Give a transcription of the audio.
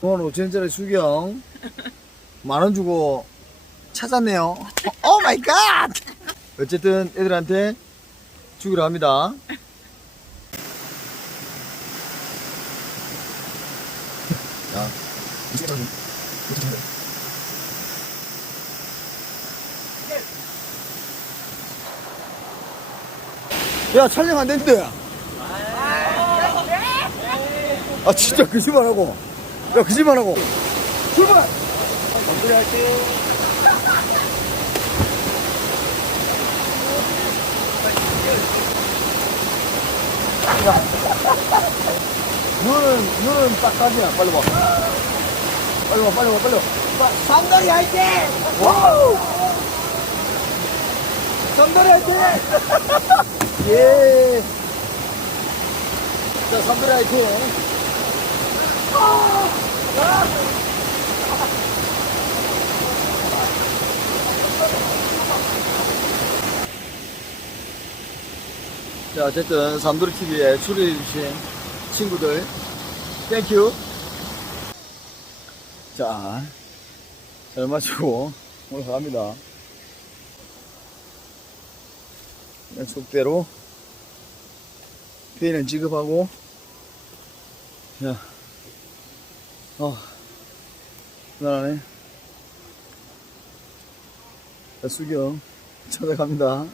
오늘 5천원짜리 수경 만 원 주고 찾았네요. 오 마이 갓! 어쨌든 애들한테 주기로 합니다. 좀. 야 촬영 안 된대. 아 진짜 거짓말하고. 야 거짓말하고. 출발. 감독이 할게요. 눈은 눈은 딱 가지야. 빨리 와. 빨리 와 빨리 와 빨리 와. 삼다리 화이팅! 와우! 삼다리 화이팅! 예. 자, 삼다리 화이팅! 자, 어쨌든 삼도리 TV에 출연해주신 친구들, 땡큐. 자, 잘 마치고 올라갑니다. 약속대로 회의는 지급하고, 자, 어, 편안하네. 자, 수경 찾아갑니다.